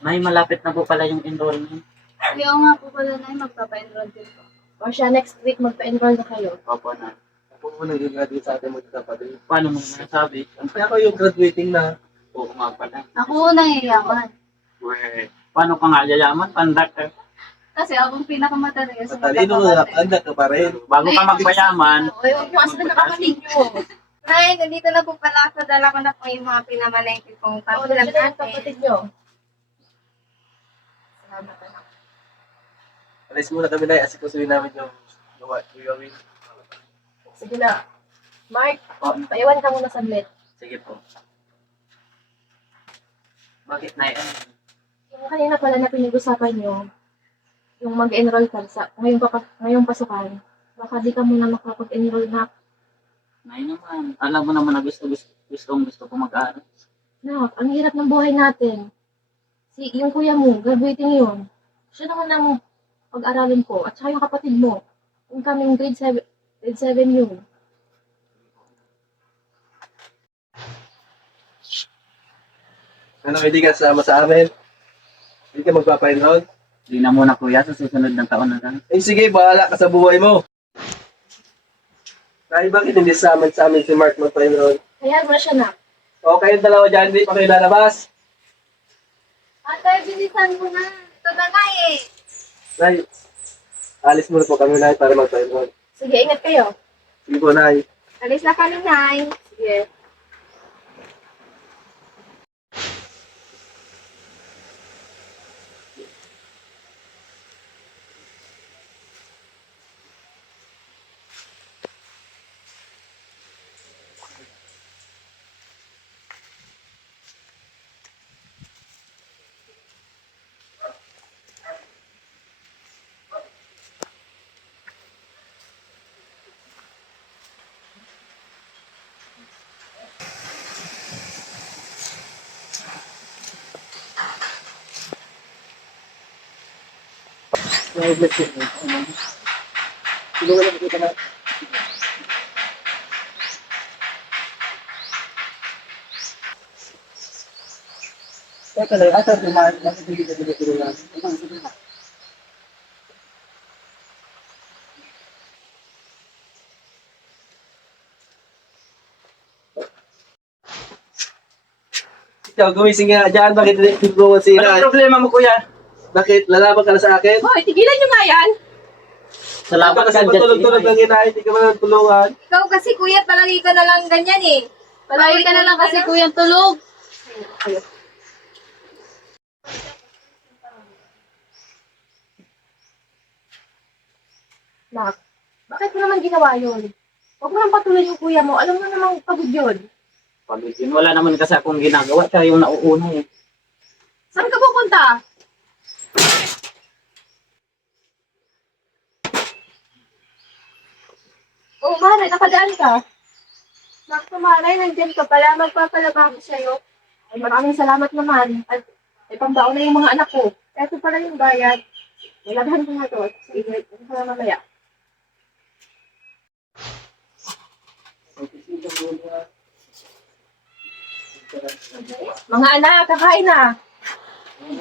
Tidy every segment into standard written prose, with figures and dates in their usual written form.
May malapit na po pala yung enrollment. Oo nga po pala na magpapa-enroll din po. O siya, next week magpa-enroll na kayo. Opo na. Ako po nag-graduate sa atin magkakapatid. Paano mo naman nasabi? Kaya ako yung graduating na. Oo nga pala. Ako nangiyaman. Paano ka nga yayaman? Conductor. Kasi akong pinakamatali sa Matalino mo na, anak ka pa rin. Bago ka magpayaman, Ay, huwag nyo asan na kapatid nyo. Nay, nandito na po pala ako. Dala ko na po yung mga pinamalengke kong O, pakulam nandiyan na yung natin. kapatid nyo. Salamat, anak. Alis muna kami na, asikusuin namin yung gawin. Sige na. Mark, paiwan ka muna saglit. sige po. Bakit na yan? Yung kanina pala na pinag-usapan nyo, yung mag-enroll ka sa ngayong pasukan, baka di ka muna makapag-enroll na. Nay naman. Alam mo naman na gusto ko mag-aaral. Nak, ang hirap ng buhay natin. Yung kuya mo, graduating yun. Siya naman ang pag-aralin ko. At saka yung kapatid mo. Yung kaming grade 7 yun. Ano, hindi ka sama sa amin? Hindi ka magpapa-enroll? Hindi na muna kuya sa susunod ng taon na lang. Eh sige, bahala ka sa buhay mo. Dahil bakit hindi sa amin si Mark magpa-enroll? Kaya mo siya, Nak. O kayong dalawa dyan, hindi pa kayo lalabas. Ate, bilisan mo na. Ito na nga eh. Nay, alis muna po kami na para magpa-enroll. Sige, ingat kayo. Sige po, Nay. Alis na kami, Nay. Sige. Tulungan na kita na. Teka lang, asa si Mark? Bakit hindi ka tinutulungan? Ikaw, gumising nga dyan. Bakit hindi tinutulungan si Anong Inay? problema mo kuya? Bakit? Lalaban ka na sa akin? Hoy, tigilan nyo nga yan! Salamat Kasi ka dyan. matulog-tulog ng Inay. Hindi ka man tulungan. Ikaw kasi, kuya, palagi ka na lang ganyan eh. Palagi ka na lang kasi kuyang tulog. Nak, bakit mo naman ginawa yun? Huwag mo nang patuloy yung kuya mo. Alam mo namang pagod yun. Pag yun, wala naman kasi akong ginagawa. Siya yung nauuna eh. Saan ka pupunta? Oh, Mare, nakadaan ka. Naku, Maray, nandyan ka pala. Magpapalabang ko sa'yo. Ay, maraming salamat naman. At ay pambaon na yung mga anak ko. Eto pala yung bayad. Nilaghan ko nga to. Sige, ito na mamaya. Mga anak, kakain na.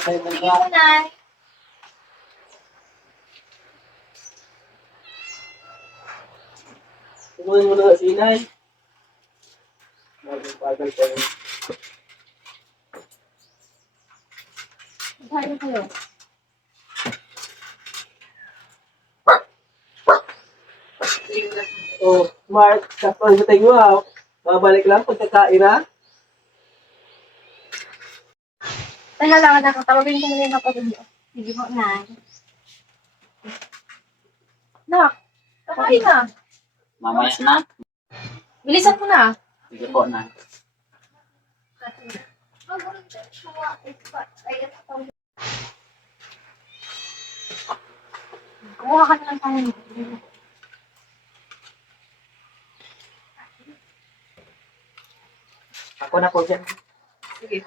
Sige mo, Nay. Tulungan mo na si Inay. Bagal pa yun. Kakain na kayo. Oh, Mark, sakto ang dating mo ha. Babalik lang pagkakain ha. Teka lang, anak. Tawagin ko muna yung kapatid mo. Sige po, Nay. Nak, kakain na. Mamaya na. Bilisan mo na. Sige po na. Kumuha ka na lang tayo. Ako na po dyan. Sige.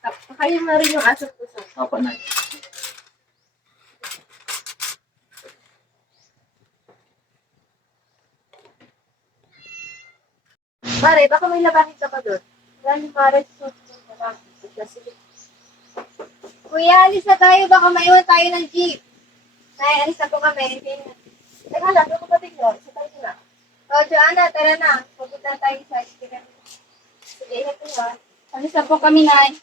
Kakain mo rin yung aso puso. Opo na. Mare, baka may labahin ka pa doon. Dahil Mare, susunod na lang. Sige. Kuya, alis na tayo. Baka maiwan tayo ng jeep. Nay, alis na po kami. Teka lang, yung kapatid nyo. Isa tayo na. O, Joanna, tara na. Pupunta tayo sa istigan. Sige, ingat nyo. Alis na po kami, Nay.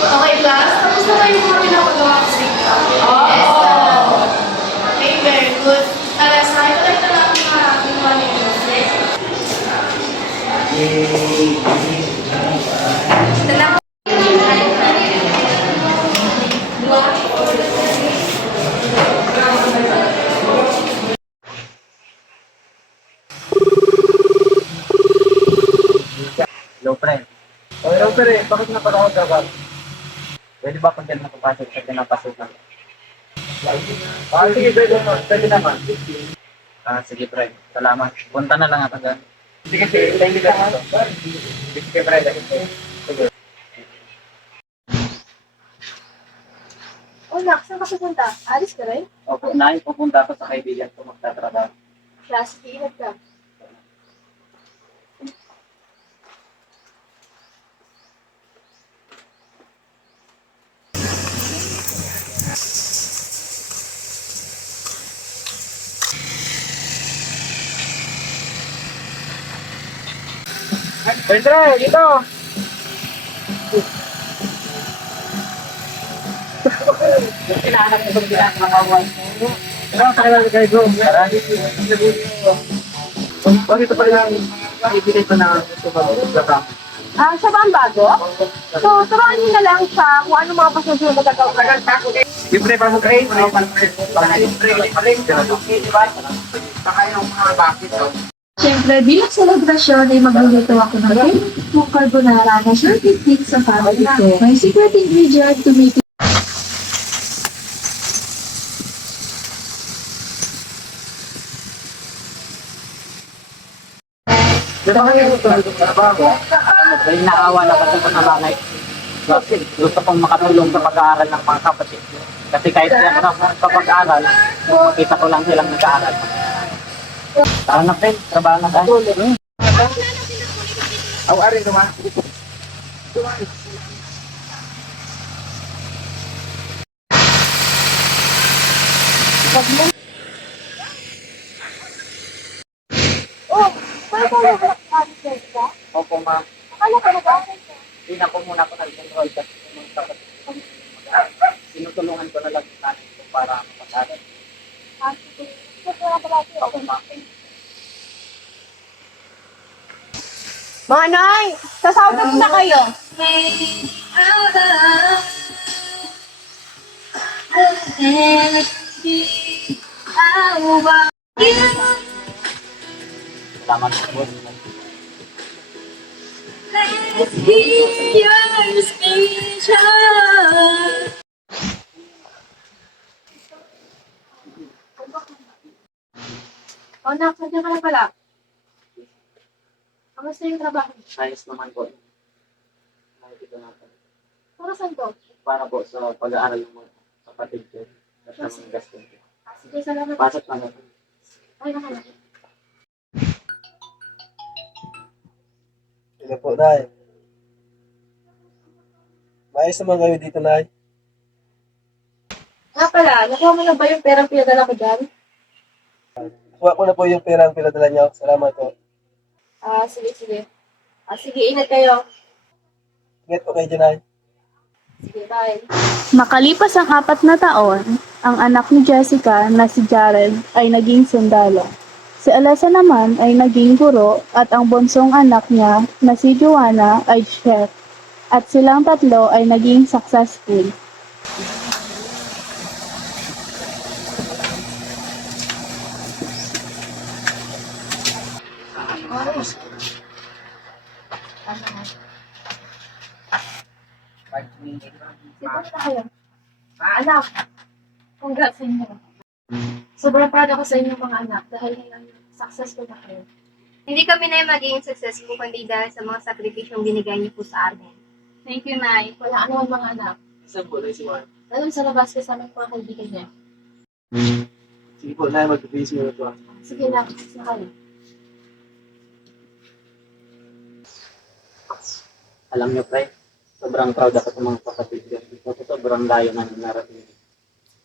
Okay, class. Tapos na tayo mga pinapagawa ko dito. Okay, very good. Sa akin, collect na lang ang mga ginawa ninyo. Hello, friend. Okay lang, pero bakit napatawag ka ba? Pwede ba kung dyan nakapasok sa pinapasukan? Sige, pwede naman. Pwede naman. Sige, friend. Salamat. Punta na lang ako dyan. Sige, hindi ka dito. Sige, friend. Sige. Oh, Nak, saan ka pupunta? Alis ka rin? Opo, pupunta ako sa kaibigan ko magtatrabaho. Class, iingat ka. Pedro, dito! Kinahanap ko sila ng mga wife mo. Ano ang kakilala kayo, bro? Tara. Bakit ito pala yung kaibigan ko na gusto mag-trabaho? Siya ba ang bago? So, turuan niyo na lang siya kung ano mga pasusunod na gagawin. Siyempre, para mo kayo, Siyempre, bilang selebrasyon ay magluluto ako ng favorite kong carbonara na sure fit sa family ko. May secret ingredient to make it Di ba kayo trabaho? Dahil naawa na kasi sa nanay. Gusto kong makatulong sa pag-aaral ng mga kapatid ko. Kasi kahit sila na sa pag-aaral, makita ko lang silang nag-aaral. Tara na, friend. Trabaho na tayo. Aw-ari naman. Oh, paano tayo alis ka? Opo, ma'am. Akala ko na ba? Hindi na po muna ako nag-control kasi yung mga kapatid ko tinutulungan ko na lang yung nanay ko para mapag-aaral. Sige. Gusto na pala ito. Opo, ma'am. Mga nay, sasawag na kayo. Salamat po. Oh, Nak, nandiyan ka na pala. Kamusta yung trabaho? Ayos naman po. Nakikita natin. Para saan to? Para po sa pag-aaral ng mga kapatid ko at ng mga gastos ko. Sige, salamat. Pasok na natin. Ay, nakalaki. Hello po, Nay. Maayos naman kayo dito, Nay. Nga pala, nakuha mo na ba yung perang pinadala ko dyan? Kuha ko na po yung pera ang pinadala niyo. Salamat po. Sige, sige. Sige, ingat kayo. Ingat po kayo dyan, Nay. Sige, bye. Makalipas ang 4 na taon, ang anak ni Jessica na si Jared ay naging sundalo. Si Alessa naman ay naging guro at ang bunsong anak niya na si Joanna ay chef. At silang tatlo ay naging successful. Ito na kayo. Anak, congrats sa inyo. Sobrang proud ako sa inyo mga anak dahil ngayon successful na kayo. Hindi kami na magiging successful kundi dahil sa mga sakripisyong binigay niyo po sa amin. Thank you, Nay. Wala ano mga anak. Saan po, Nay, si Juan? Alam sa labas kasama ng mga kaibigan niya. Sige po, Nay, mag-busy mo na po. Sige na, sa kayo. Alam niyo, pre, sobrang proud ako sa mga kapatid ko. Kasi sobrang layo na yung narating.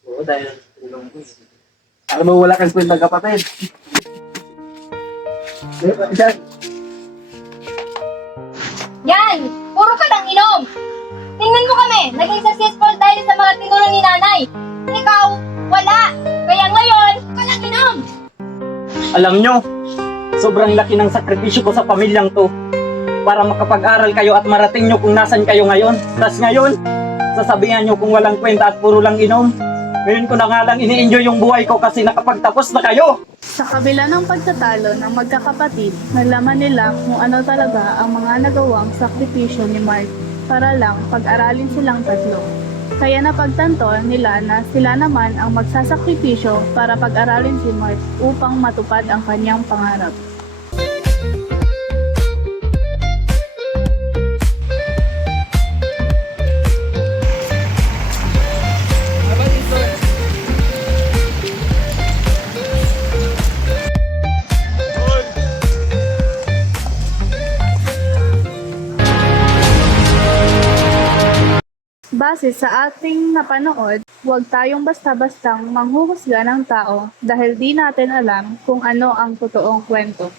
Oo, dahil tulong po. Alam mo, wala kang kwentang kapatid. Diyan. Yan! Puro ka lang inom! Tingnan mo kami! Naging successful dahil sa mga tinulong ni nanay! Ikaw, wala! Kaya ngayon, ka lang inom! Alam nyo, sobrang laki ng sakripisyo ko sa pamilyang to para makapag-aral kayo at marating nyo kung nasan kayo ngayon. Tapos ngayon, sasabihan nyo kung walang kwenta at puro lang inom. Ngayon ko na nga lang ini-enjoy yung buhay ko kasi nakapagtapos na kayo. Sa kabila ng pagtatalo ng magkakapatid, nalaman nila kung ano talaga ang mga nagawang sakripisyo ni Mark para lang pag-aralin silang tatlo. Kaya napagtanto nila na sila naman ang magsasakripisyo para pag-aralin si Mark upang matupad ang kanyang pangarap. Base sa ating napanood, huwag tayong basta-bastang manghuhusga ng tao dahil di natin alam kung ano ang totoong kwento.